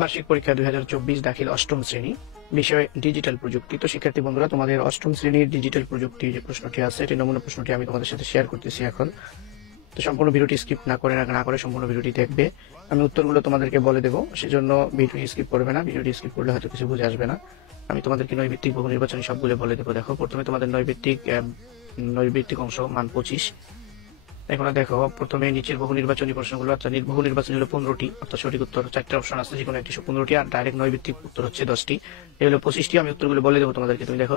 বার্ষিক পরীক্ষা 2024 দাখিল অষ্টম শ্রেণী, বিষয় ডিজিটাল প্রযুক্তি। তো শিক্ষার্থী বন্ধুরা, তোমাদের অষ্টম শ্রেণীর ডিজিটাল প্রযুক্তি যে প্রশ্নটি আছে, এটি নমুনা প্রশ্নটি আমি তোমাদের সাথে শেয়ার করতেছি এখন। তো সম্পূর্ণ ভিডিওটি স্কিপ না করে সম্পূর্ণ ভিডিওটি দেখবে। আমি উত্তরগুলো তোমাদেরকে বলে দেবো, সেজন্য ভিডিওটি স্কিপ করবে না। ভিডিওটি স্কিপ করলে হয়তো কিছু বুঝে আসবে না। আমি তোমাদেরকে নৈর্ভিত্তিক বহু নির্বাচনী সবগুলো বলে দেবো। দেখো, প্রথমে তোমাদের নৈর্ভিত্তিক অংশ মান 25। এখন দেখো, প্রথমে নিচের বহু নির্বাচনী প্রশ্নগুলো, অর্থাৎ বহু নির্বাচনী হলো 15টি, অর্থাৎ সঠিক উত্তর 4টে অপশন আছে, যেকোনো একটি 15টি, আর ডাইরেক্ট নৈর্ভিত্তিক উত্তর হচ্ছে 10টি। এই হলো 25টি। আমি উত্তরগুলো বলে দেবো তোমাদেরকে, তুমি দেখো।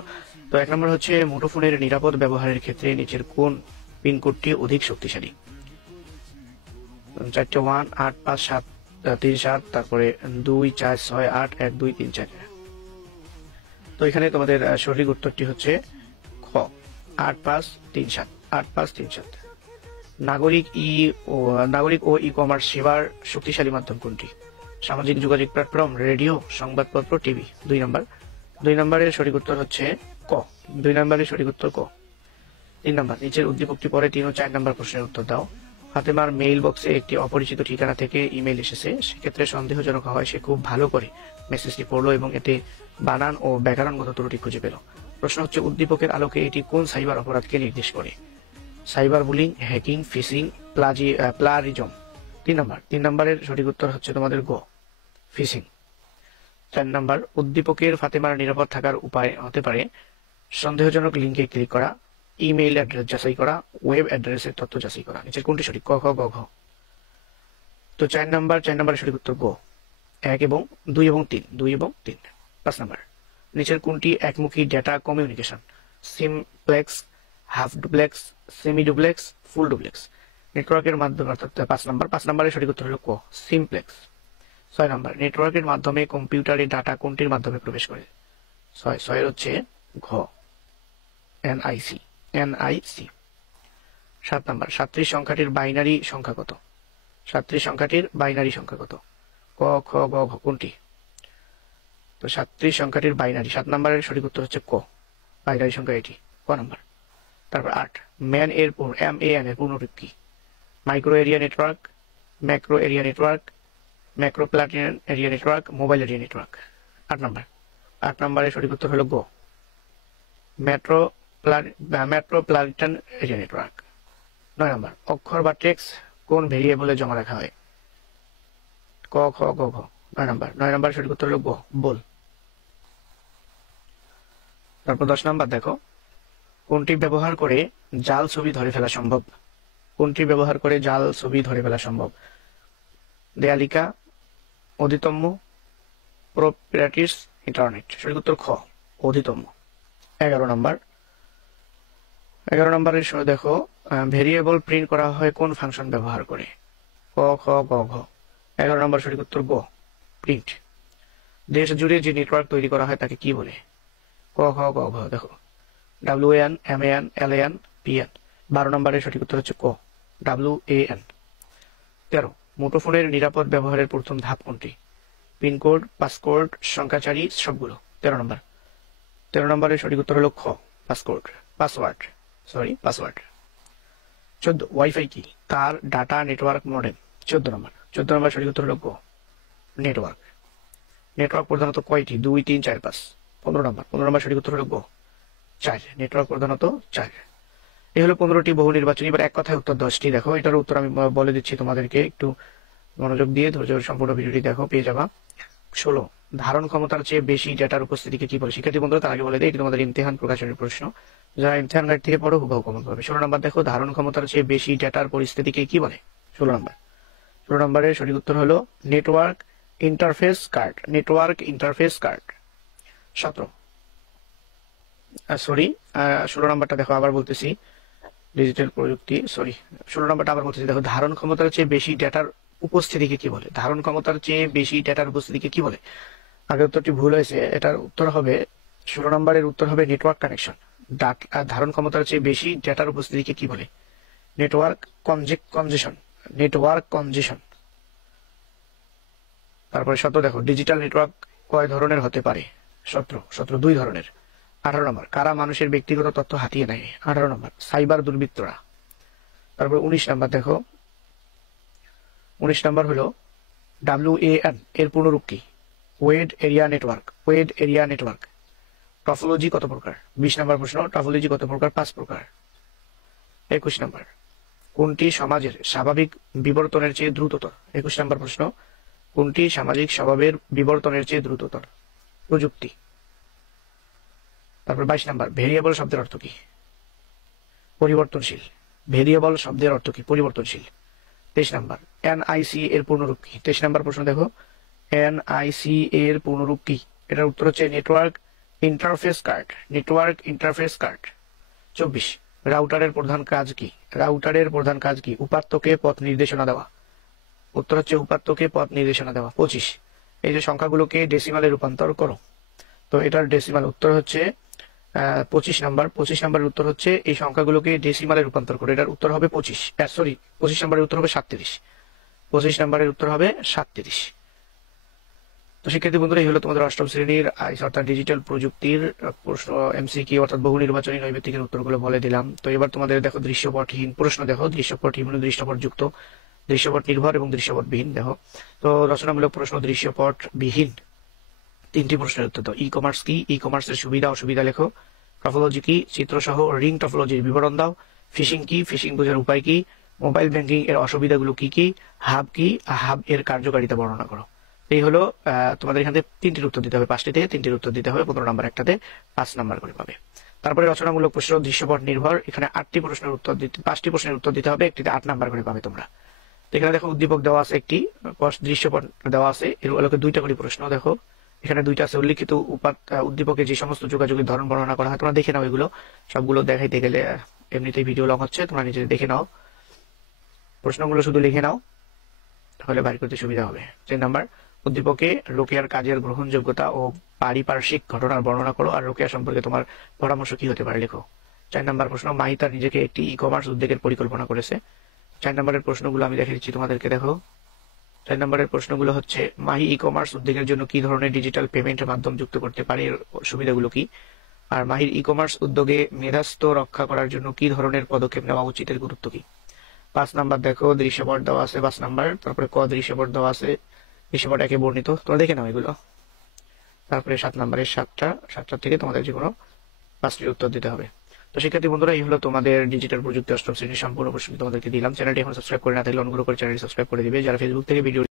তো 1 নম্বর হচ্ছে, মুঠোফোনের নিরাপদ ব্যবহারের ক্ষেত্রে নিচের কোন পিনকোডটি অধিক শক্তিশালী? 4টে 1 8 5 7 3 7, তারপরে 2 4 6 8 1 2 3 4। তো এখানে তোমাদের সঠিক উত্তরটি হচ্ছে খ, 8 5 3 7, 8 5 3 7। নাগরিক ও ই কমার্স সেবার শক্তিশালী মাধ্যম কোনটি? সামাজিক যোগাযোগ প্ল্যাটফর্ম, রেডিও, সংবাদপত্র, টিভি। 2 নম্বরের সঠিক উত্তর হচ্ছে ক। 2 নম্বরের সঠিক উত্তর ক। 3 নম্বর, নিচের উদ্দীপকটি পরে 3 ও 4 নম্বর প্রশ্নের উত্তর দাও। ফাতেমার মেইল বক্সে একটি অপরিচিত ঠিকানা থেকে ইমেল এসেছে। সেক্ষেত্রে সন্দেহজনক হওয়ায় সে খুব ভালো করে মেসেজটি পড়লো এবং এতে বানান ও ব্যাকরণগত ত্রুটি খুঁজে পেল। প্রশ্ন হচ্ছে, উদ্দীপকের আলোকে এটি কোন সাইবার অপরাধকে নির্দেশ করে? Cyber bullying, hacking, phishing, plagiarism. 3 নম্বরের সঠিক উত্তর হচ্ছে তোমাদের গ, ফিশিং। 4 নম্বর, উদ্দীপকের ফাতেমার নিরাপদ থাকার উপায় হতে পারে সন্দেহজনক লিঙ্কে ক্লিক করা, ইমেইল অ্যাড্রেস যাচাই করা, ওয়েব অ্যাড্রেসের তথ্য যাচাই করা। নিচের কোনটি সঠিক? ক, খ, গ, ঘ। তো 4 নম্বরের সঠিক উত্তর গ, 1 এবং 2 এবং 3। 5 নম্বর, নিচের কোনটি একমুখী data communication? Simplex, half duplex, semi duplex, full duplex. নেটওয়ার্কের মাধ্যমে, অর্থাৎ 5 নম্বরের সঠিক উত্তর হলো ক, সিমপ্লেক্স। 6 নম্বর, নেটওয়ার্কের মাধ্যমে কম্পিউটারে ডাটা কোনটির মাধ্যমে প্রবেশ করে? 6 হচ্ছে ঘ, এনআইসি। 7 নম্বর, 37 সংখ্যাটির বাইনারি সংখ্যা কত? 37 সংখ্যাটির বাইনারি সংখ্যা কত? ক, খ, গ, ঘ কোনটি? তো 37 সংখ্যাটির বাইনারি, 7 নম্বরের সঠিক উত্তর হচ্ছে ক, বাইনারি সংখ্যা এটি, ক নম্বর। তারপর 8, MAN এর পূর্ণরূপ কি? Micro area network, macro area network, ম্যাক্রোপ্লাটিয়ান area network, mobile area network. 8 নম্বরের সঠিক উত্তর হলো গ, মেট্রোপ্লাটিয়ান এরিয়া নেটওয়ার্ক। 9 নম্বর, অক্ষর বা টেক্সট কোন ভেরিয়েবলে জমা রাখা হয়? ক, খ, গ, ঘ। 9 নম্বর সঠিক উত্তর হলো গ, বল। তারপর 10 নম্বর দেখো, কোনটি ব্যবহার করে জাল ছবি ধরে ফেলা সম্ভব? কোনটি ব্যবহার করে জাল ছবি ধরে ফেলা সম্ভব? দেয়ালিকা, অধিতম্য, প্রপার্টিস, ইন্টারনেট। সঠিক উত্তর খ, অধিতম্য। 11 নম্বরের দেখো, ভেরিয়েবল প্রিন্ট করা হয় কোন ফাংশন ব্যবহার করে? ক, খ, গ, ঘ। 11 নম্বর সঠিক উত্তর গ, প্রিন্ট। দেশ জুড়ে যে নেটওয়ার্ক তৈরি করা হয় তাকে কি বলে? ক, খ, গ, ঘ। দেখো, WAN, MAN, LAN, PN। 12 নম্বরের সঠিক উত্তর হচ্ছে ক, WAN। 13, মুঠোফোনের নিরাপদ ব্যবহারের প্রথম ধাপ কোনটি? পিনকোড, পাসকোড, সংখ্যাচারী, সবগুলো। 13 নম্বরের সঠিক উত্তর হলো খ, পাসওয়ার্ড। 14, ওয়াইফাই কি? তার, ডাটা, নেটওয়ার্ক, মডেম। 14 নম্বর সঠিক উত্তর হলো গ, নেটওয়ার্ক। নেটওয়ার্ক প্রধানত কয়টি? 2 3 4 5। 15 নম্বর সঠিক উত্তর হলো গ, 4। নেটওয়ার্ক প্রধানত 4। এই হলো 15টি বহু নির্বাচনী। এবার এক কথায় উত্তর 10টি। দেখো, এটার উত্তর আমি বলে দিচ্ছি তোমাদেরকে, একটু মনোযোগ দিয়ে ধৈর্য সম্পূর্ণ ভিডিওটি দেখো, পেয়ে যাবা। 16, ধারণ ক্ষমতার চেয়ে বেশি ডেটার উপস্থিতিকে কি বলে? শিক্ষার্থী বন্ধুরা, তার আগে বলে দেয়, এটি তোমাদের ইমতিহান প্রকাশনের প্রশ্ন, যারা ইমতিহান গাইড থেকে পড়ো হুবহু কমন পাবে। 16 নম্বর দেখো, ধারণ ক্ষমতার চেয়ে বেশি ডেটার পরিস্থিতিকে কি বলে? 16 নম্বরের সঠিক উত্তর হলো নেটওয়ার্ক ইন্টারফেস কার্ড। 16 নম্বরটা দেখো, আবার বলতেছি, ডিজিটাল প্রযুক্তি, 16 নম্বরটা আবার বলতেছি, দেখো, ধারণ ক্ষমতার চেয়ে বেশি ডেটার উপস্থিতিকে কি বলে? ধারণ ক্ষমতার চেয়ে বেশি ডেটার উপস্থিতিকে কি বলে? আগের উত্তরটি ভুল হয়েছে, এটার উত্তর হবে 16 নম্বরের উত্তর হবে নেটওয়ার্ক কানেকশন। ধারণ ক্ষমতার চেয়ে বেশি ডেটার উপস্থিতিকে কি বলে? নেটওয়ার্ক কনজেশন। তারপরে 17 দেখো, ডিজিটাল নেটওয়ার্ক কয় ধরনের হতে পারে? 17 2 ধরনের। 18 নম্বর, কারা মানুষের ব্যক্তিগত তথ্য হাতিয়ে নেয়? 18 নম্বর, সাইবার দুর্বৃত্তরা। তারপর 19 নম্বর দেখো, 19 নম্বর হলো WAN এর পূর্ণরূপ কি? ওয়েড area network. ওয়েড area network. Topology কত প্রকার? 20 নম্বর প্রশ্ন। টপোলজি কত প্রকার? 5 প্রকার। 21 নম্বর, কোনটি সমাজের স্বাভাবিক বিবর্তনের চেয়ে দ্রুততর? 21 নম্বর প্রশ্ন, কোনটি সামাজিক স্বভাবের বিবর্তনের চেয়ে দ্রুততর? প্রযুক্তি। তারপর 22 নম্বর, ভেরিয়েবল শব্দের অর্থ কি? পরিবর্তনশীল। ভেরিয়েবল শব্দের অর্থ কি? পরিবর্তনশীল। 23 নম্বর, NIC এর পূর্ণরূপ কি? 23 নম্বর প্রশ্ন দেখো, NIC এর পূর্ণরূপ কি? এটার উত্তর হচ্ছে network interface card. Network interface card. 24, রাউটারের প্রধান কাজ কি? রাউটারের প্রধান কাজ কি? উপাত্তকে পথ নির্দেশনা দেওয়া। উত্তর হচ্ছে উপাত্তকে পথ নির্দেশনা দেওয়া। 25, এই যে সংখ্যাগুলোকে ডেসিমালে রূপান্তর করো। তো এটার ডেসিমাল উত্তর হচ্ছে 25 নম্বর। 25 নম্বরের উত্তর হচ্ছে এই সংখ্যাগুলোকে ডেসিমালে রূপান্তর করো। এটার উত্তর হবে 25। 25 নম্বরের উত্তর হবে 37। 25 নম্বরের উত্তর হবে 37। তো শিক্ষার্থী বন্ধুরা, এই হলো তোমাদের অষ্টম শ্রেণীর অর্থাৎ ডিজিটাল প্রযুক্তির প্রশ্ন MCQ অর্থাৎ বহু নির্বাচনী নৈবেত্তিকের উত্তরগুলো বলে দিলাম। তো এবার তোমাদের দেখো দৃশ্যপটহীন প্রশ্ন দেখো। দৃশ্যপটহীন মানে দৃশ্যপট যুক্ত, দৃশ্যপট নির্ভর এবং দৃশ্যপট বিহীন দেখো। তো রচনামূলক প্রশ্ন দৃশ্যপট বিহীন 3টি প্রশ্নের উত্তর দাও। ই-কমার্স কি? ই-কমার্সের সুবিধা অসুবিধা লেখো। টপোলজি কি? চিত্রসহ রিং টপোলজির বিবরণ দাও। ফিশিং কি? ফিশিং বোঝার উপায় কি? মোবাইল ব্যাংকিং এর অসুবিধাগুলো কি কি? হাব কি? হাব এর কার্যকারিতা বর্ণনা করো। এই হলো তোমাদের এখানে 3টির উত্তর দিতে হবে। 5টি থেকে 3টির উত্তর দিতে হবে। 15 নাম্বার একটাতে 5 নাম্বার করে পাবে। তারপরে রচনামূলক প্রশ্ন দৃশ্যপট নির্ভর। এখানে 8টি প্রশ্নের উত্তর দিতে 5টি প্রশ্নের উত্তর দিতে হবে। একটিতে 8 নাম্বার করে পাবে তোমরা। এখানে দেখো উদ্দীপক দেওয়া আছে, একটি দৃশ্যপট দেওয়া আছে, এর আলোকে 2টা করে প্রশ্ন দেখো। এখানে 2টা আছে। উল্লিখিত উদ্দীপকে যে সমস্ত যোগাযোগের ধরন বর্ণনা করা হয় তোমরা দেখে নাও। এগুলো সবগুলো দেখাইতে গেলে এমনিতেই ভিডিও লং হচ্ছে, তোমরা নিজে দেখে নাও। প্রশ্নগুলো শুধু লিখে নাও, তাহলে বাইর করতে সুবিধা হবে। 4 নাম্বার, উদ্দীপকে রোকেয়ার কাজের গ্রহণযোগ্যতা ও পারিপার্শ্বিক ঘটনার বর্ণনা করো। আর রোকেয়া সম্পর্কে তোমার পরামর্শ কি হতে পারে লেখো। 4 নাম্বার প্রশ্ন, মাহি তার নিজেকে একটি ই-কমার্স উদ্যোগের পরিকল্পনা করেছে। 4 নাম্বারের প্রশ্নগুলো আমি দেখে দিচ্ছি তোমাদেরকে দেখো। 4 নম্বরের প্রশ্নগুলো হচ্ছে, মাহি ই-কমার্স উদ্যোগের জন্য কি ধরনের ডিজিটাল পেমেন্ট মাধ্যম যুক্ত করতে পারে, এর সুবিধাগুলো কি? আর মাহির ই-কমার্স উদ্যোগে মেধাস্ত রক্ষা করার জন্য কি ধরনের পদক্ষেপ নেওয়া উচিত, এর গুরুত্ব কি? 5 নাম্বার দেখো, দৃশ্যপট দেওয়া আছে 5 নাম্বার। তারপরে দৃশ্যপট দেওয়া আছে, দৃশ্যপট একে বর্ণিত, তোমরা দেখে নাও এগুলো। তারপরে 7 নাম্বারের 7টা থেকে তোমাদের যে কোনো 5টির উত্তর দিতে হবে। তো শিক্ষার্থী বন্ধুরা, এই হলো তোমাদের ডিজিটাল প্রযুক্তি অষ্টম শ্রেণীর সম্পূর্ণ প্রশ্ন তোমাদেরকে দিলাম। চ্যানেলটি এখন সাবস্ক্রাইব করে না থাকলে অনুগ্রহ করে চ্যানেলটি সাবস্ক্রাইব করে দিবে। যারা ফেসবুক থেকে ভিডিও